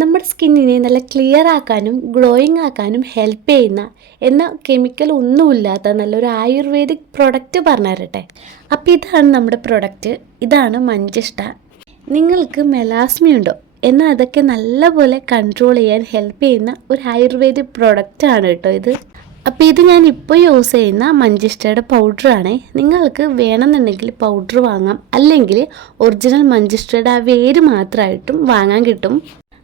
നമ്മുടെ സ്കിന്നിനെ നല്ല ക്ലിയർ ആക്കാനും ഗ്ലോയിങ് ആക്കാനും ഹെൽപ്പ് ചെയ്യുന്ന എന്ന കെമിക്കൽ ഒന്നുമില്ലാത്ത നല്ലൊരു ആയുർവേദിക് പ്രൊഡക്റ്റ് പറഞ്ഞു തരട്ടെ. അപ്പോൾ ഇതാണ് നമ്മുടെ പ്രൊഡക്റ്റ്. ഇതാണ് മഞ്ചിഷ്ട. നിങ്ങൾക്ക് മെലാസ്മയുണ്ടോ എന്നാൽ അതൊക്കെ നല്ലപോലെ കൺട്രോൾ ചെയ്യാൻ ഹെൽപ്പ് ചെയ്യുന്ന ഒരു ആയുർവേദിക് പ്രൊഡക്റ്റാണ് കേട്ടോ ഇത്. അപ്പോൾ ഇത് ഞാൻ ഇപ്പോൾ യൂസ് ചെയ്യുന്ന മഞ്ചിഷ്ടയുടെ പൗഡറാണ്. നിങ്ങൾക്ക് വേണമെന്നുണ്ടെങ്കിൽ പൗഡർ വാങ്ങാം, അല്ലെങ്കിൽ ഒറിജിനൽ മഞ്ചിഷ്ടയുടെ ആ വേര് മാത്രമായിട്ടും വാങ്ങാൻ കിട്ടും.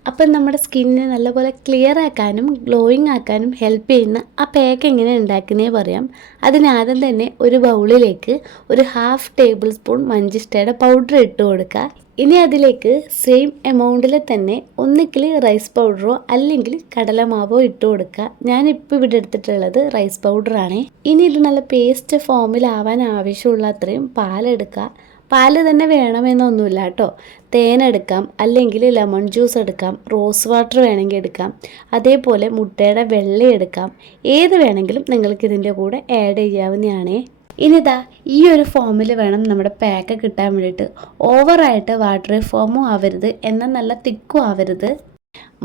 അപ്പം നമ്മുടെ സ്കിന്നിനെ നല്ലപോലെ ക്ലിയർ ആക്കാനും ഗ്ലോയിങ് ആക്കാനും ഹെൽപ്പ് ചെയ്യുന്ന ആ പാക്ക് എങ്ങനെ ഉണ്ടാക്കുന്നേ പറയാം. അതിനാദ്യം തന്നെ ഒരു ബൗളിലേക്ക് ഒരു 1/2 ടേബിൾ സ്പൂൺ മഞ്ചിഷ്ടയുടെ പൗഡർ ഇട്ട് കൊടുക്കുക. ഇനി അതിലേക്ക് സെയിം എമൗണ്ടിൽ തന്നെ ഒന്നുകിൽ റൈസ് പൗഡറോ അല്ലെങ്കിൽ കടലമാവോ ഇട്ട് കൊടുക്കുക. ഞാനിപ്പോൾ ഇവിടെ എടുത്തിട്ടുള്ളത് റൈസ് പൗഡറാണ്. ഇനി ഇത് നല്ല പേസ്റ്റ് ഫോമിലാവാൻ ആവശ്യമുള്ള അത്രയും പാലെടുക്കുക. പാല് തന്നെ വേണമെന്നൊന്നുമില്ല കേട്ടോ. തേനെടുക്കാം, അല്ലെങ്കിൽ ലെമൺ ജ്യൂസ് എടുക്കാം, റോസ് വാട്ടർ വേണമെങ്കിൽ എടുക്കാം, അതേപോലെ മുട്ടയുടെ വെള്ള എടുക്കാം. ഏത് വേണമെങ്കിലും നിങ്ങൾക്ക് ഇതിൻ്റെ കൂടെ ആഡ് ചെയ്യാവുന്നതാണ്. ഇനിതാ ഈ ഒരു ഫോമിൽ വേണം നമ്മുടെ പാക്ക് കിട്ടാൻ വേണ്ടിയിട്ട്. ഓവറായിട്ട് വാട്ടറി ഫോമും ആവരുത്, എന്നാൽ നല്ല തിക്കും ആവരുത്.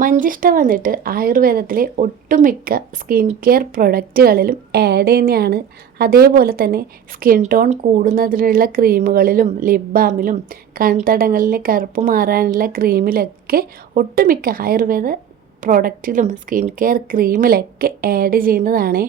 മഞ്ചിഷ്ട വന്നിട്ട് ആയുർവേദത്തിലെ ഒട്ടുമിക്ക സ്കിൻ കെയർ പ്രൊഡക്റ്റുകളിലും ആഡ് ചെയ്യുന്നതാണ്. അതേപോലെ തന്നെ സ്കിൻ ടോൺ കൂടുന്നതിനുള്ള ക്രീമുകളിലും ലിപ് ബാമിലും കൺതടങ്ങളിലെ കറുപ്പ് മാറാനുള്ള ക്രീമിലൊക്കെ ഒട്ടുമിക്ക ആയുർവേദ പ്രൊഡക്റ്റിലും സ്കിൻ കെയർ ക്രീമിലൊക്കെ ആഡ് ചെയ്യുന്നതാണ്.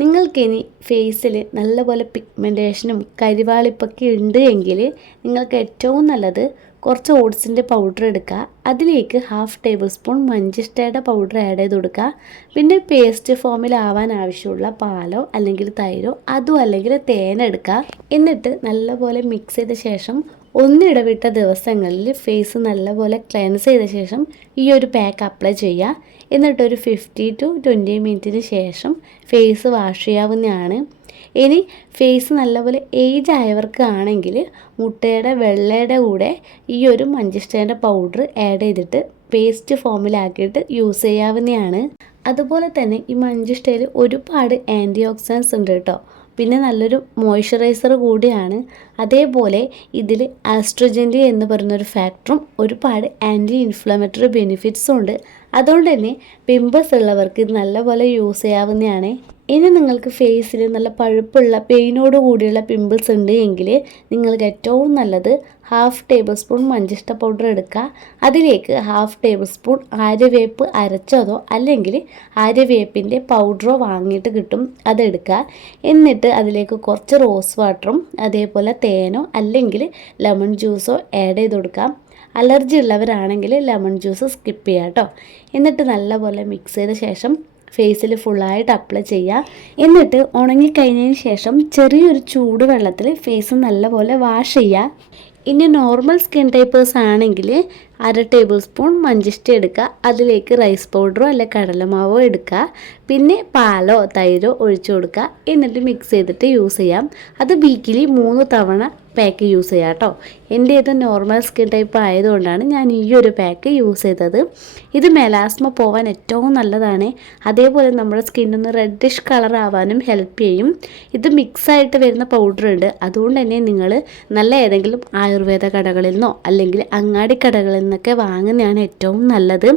നിങ്ങൾക്കിനി ഫേസിൽ നല്ലപോലെ പിഗ്മെൻറ്റേഷനും കരിവാളിപ്പൊക്കെ ഉണ്ട് എങ്കിൽ നിങ്ങൾക്ക് ഏറ്റവും നല്ലത് കുറച്ച് ഓട്സിൻ്റെ പൗഡർ എടുക്കുക. അതിലേക്ക് 1/2 ടേബിൾ സ്പൂൺ മഞ്ചിഷ്ടയുടെ പൗഡർ ആഡ് ചെയ്ത് കൊടുക്കുക. പിന്നെ പേസ്റ്റ് ഫോമിലാവാൻ ആവശ്യമുള്ള പാലോ അല്ലെങ്കിൽ തൈരോ അതും അല്ലെങ്കിൽ തേനെടുക്കുക. എന്നിട്ട് നല്ലപോലെ മിക്സ് ചെയ്ത ശേഷം ഒന്നിടവിട്ട ദിവസങ്ങളിൽ ഫേസ് നല്ലപോലെ ക്ലെൻസ് ചെയ്ത ശേഷം ഈ ഒരു പാക്ക് അപ്ലൈ ചെയ്യുക. എന്നിട്ടൊരു 15 to 20 മിനിറ്റിന് ശേഷം ഫേസ് വാഷ് ചെയ്യാവുന്നതാണ്. ഇനി ഫേസ് നല്ലപോലെ ഏജ് ആയവർക്കാണെങ്കിൽ മുട്ടയുടെ വെള്ളയുടെ കൂടെ ഈ ഒരു മഞ്ചിഷ്ടേൻ്റെ പൗഡർ ആഡ് ചെയ്തിട്ട് പേസ്റ്റ് ഫോമിലാക്കിയിട്ട് യൂസ് ചെയ്യാവുന്നതാണ്. അതുപോലെ തന്നെ ഈ മഞ്ചിഷ്ടയിൽ ഒരുപാട് ആൻറ്റി ഓക്സിഡൻസ് ഉണ്ട് കേട്ടോ. പിന്നെ നല്ലൊരു മോയ്സ്ചറൈസർ കൂടിയാണ്. അതേപോലെ ഇതിൽ ആസ്ട്രോജൻറ്റി എന്ന് പറയുന്നൊരു ഫാക്ടറും ഒരുപാട് ആൻറ്റി ഇൻഫ്ലമേറ്ററി ബെനിഫിറ്റ്സും ഉണ്ട്. അതുകൊണ്ട് തന്നെ പിമ്പിൾസ് ഉള്ളവർക്ക് ഇത് നല്ലപോലെ യൂസ് ചെയ്യാവുന്നതാണ്. ഇനി നിങ്ങൾക്ക് ഫേസിൽ നല്ല പഴുപ്പുള്ള പെയിനോട് കൂടിയുള്ള പിമ്പിൾസ് ഉണ്ട് എങ്കിൽ നിങ്ങൾക്ക് ഏറ്റവും നല്ലത് 1/2 ടേബിൾ സ്പൂൺ മഞ്ചിഷ്ട പൗഡർ എടുക്കുക. അതിലേക്ക് 1/2 ടേബിൾ സ്പൂൺ ആര്യവേപ്പ് അരച്ചതോ അല്ലെങ്കിൽ ആര്യവേപ്പിൻ്റെ പൗഡറോ വാങ്ങിയിട്ട് കിട്ടും, അതെടുക്കുക. എന്നിട്ട് അതിലേക്ക് കുറച്ച് റോസ് വാട്ടറും അതേപോലെ തേനോ അല്ലെങ്കിൽ ലെമൺ ജ്യൂസോ ആഡ് ചെയ്ത് കൊടുക്കാം. അലർജി ഉള്ളവരാണെങ്കിൽ ലെമൺ ജ്യൂസ് സ്കിപ്പ് ചെയ്യുക കേട്ടോ. എന്നിട്ട് നല്ലപോലെ മിക്സ് ചെയ്ത ശേഷം ഫേസിൽ ഫുള്ളായിട്ട് അപ്ലൈ ചെയ്യുക. എന്നിട്ട് ഉണങ്ങിക്കഴിഞ്ഞതിന് ശേഷം ചെറിയൊരു ചൂടുവെള്ളത്തിൽ ഫേസ് നല്ലപോലെ വാഷ് ചെയ്യുക. ഇനി നോർമൽ സ്കിൻ ടൈപ്പേഴ്സ് ആണെങ്കിൽ 1/2 ടേബിൾ സ്പൂൺ മഞ്ചിഷ്ട എടുക്കുക. അതിലേക്ക് റൈസ് പൗഡറോ അല്ലെ കടലമാവോ എടുക്കുക. പിന്നെ പാലോ തൈരോ ഒഴിച്ചു കൊടുക്കുക. എന്നിട്ട് മിക്സ് ചെയ്തിട്ട് യൂസ് ചെയ്യാം. അത് വീക്കിലി 3 തവണ പാക്ക് യൂസ് ചെയ്യാം കേട്ടോ. എൻ്റെ ഇത് നോർമൽ സ്കിൻ ടൈപ്പ് ആയതുകൊണ്ടാണ് ഞാൻ ഈ ഒരു പാക്ക് യൂസ് ചെയ്തത്. ഇത് മെലാസ്മ പോവാൻ ഏറ്റവും നല്ലതാണ്. അതേപോലെ നമ്മുടെ സ്കിന്നൊന്ന് റെഡിഷ് കളർ ആവാനും ഹെൽപ്പ് ചെയ്യും. ഇത് മിക്സായിട്ട് വരുന്ന പൗഡർ ഉണ്ട്. അതുകൊണ്ട് തന്നെ നിങ്ങൾ നല്ല ഏതെങ്കിലും ആയുർവേദ കടകളിൽ നിന്നോ അല്ലെങ്കിൽ അങ്ങാടി കടകളിൽ നിന്നൊക്കെ വാങ്ങുന്നതാണ് ഏറ്റവും നല്ലത്.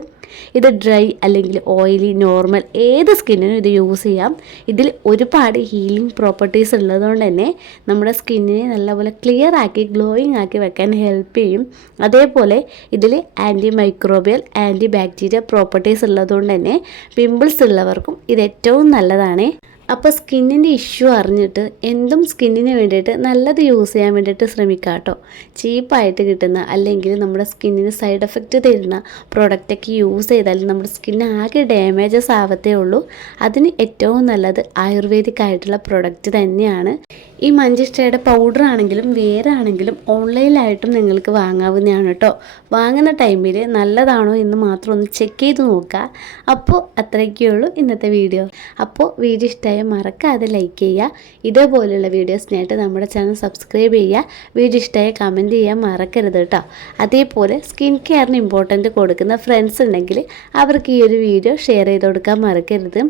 ഇത് ഡ്രൈ അല്ലെങ്കിൽ ഓയിലി നോർമൽ ഏത് സ്കിന്നിനും ഇത് യൂസ് ചെയ്യാം. ഇതിൽ ഒരുപാട് ഹീലിംഗ് പ്രോപ്പർട്ടീസ് ഉള്ളതുകൊണ്ട് തന്നെ നമ്മുടെ സ്കിന്നിനെ നല്ലപോലെ ക്ലിയർ ആക്കി ഗ്ലോയിങ് ആക്കി വെക്കാൻ ഹെൽപ്പ് ചെയ്യും. അതേപോലെ ഇതിൽ anti microbial anti bacteria properties ഉള്ളതുകൊണ്ട് തന്നെ പിമ്പിൾസ് ഉള്ളവർക്കും ഇത് ഏറ്റവും നല്ലതാണ്. അപ്പോൾ സ്കിന്നിൻ്റെ ഇഷ്യൂ അറിഞ്ഞിട്ട് എന്തും സ്കിന്നിന് വേണ്ടിയിട്ട് നല്ലത് യൂസ് ചെയ്യാൻ വേണ്ടിയിട്ട് ശ്രമിക്കുക കേട്ടോ. ചീപ്പായിട്ട് കിട്ടുന്ന അല്ലെങ്കിൽ നമ്മുടെ സ്കിന്നിന് സൈഡ് എഫക്റ്റ് തരുന്ന പ്രോഡക്റ്റൊക്കെ യൂസ് ചെയ്താൽ നമ്മുടെ സ്കിന്ന് ആകെ ഡാമേജസ് ആവത്തേ ഉള്ളൂ. അതിന് ഏറ്റവും നല്ലത് ആയുർവേദിക് ആയിട്ടുള്ള പ്രൊഡക്റ്റ് തന്നെയാണ്. ഈ മഞ്ചിഷ്ടയുടെ പൗഡർ ആണെങ്കിലും വേറാണെങ്കിലും ഓൺലൈനിലായിട്ടും നിങ്ങൾക്ക് വാങ്ങാവുന്നതാണ് കേട്ടോ. വാങ്ങുന്ന ടൈമിൽ നല്ലതാണോ എന്ന് മാത്രം ഒന്ന് ചെക്ക് ചെയ്ത് നോക്കുക. അപ്പോൾ അത്രയൊക്കെ ഉള്ളൂ ഇന്നത്തെ വീഡിയോ. അപ്പോൾ വീഡിയോ ഇഷ്ടമായി മറക്കാതെ ലൈക്ക് ചെയ്യുക. ഇതേപോലെയുള്ള വീഡിയോസിനായിട്ട് നമ്മുടെ ചാനൽ സബ്സ്ക്രൈബ് ചെയ്യുക. വീഡിയോ ഇഷ്ടമായി കമൻറ്റ് ചെയ്യാൻ മറക്കരുത് കേട്ടോ. അതേപോലെ സ്കിൻ കെയറിന് ഇമ്പോർട്ടൻറ്റ് കൊടുക്കുന്ന ഫ്രണ്ട്സ് ഉണ്ടെങ്കിൽ അവർക്ക് ഈ ഒരു വീഡിയോ ഷെയർ ചെയ്ത് കൊടുക്കാൻ മറക്കരുത്.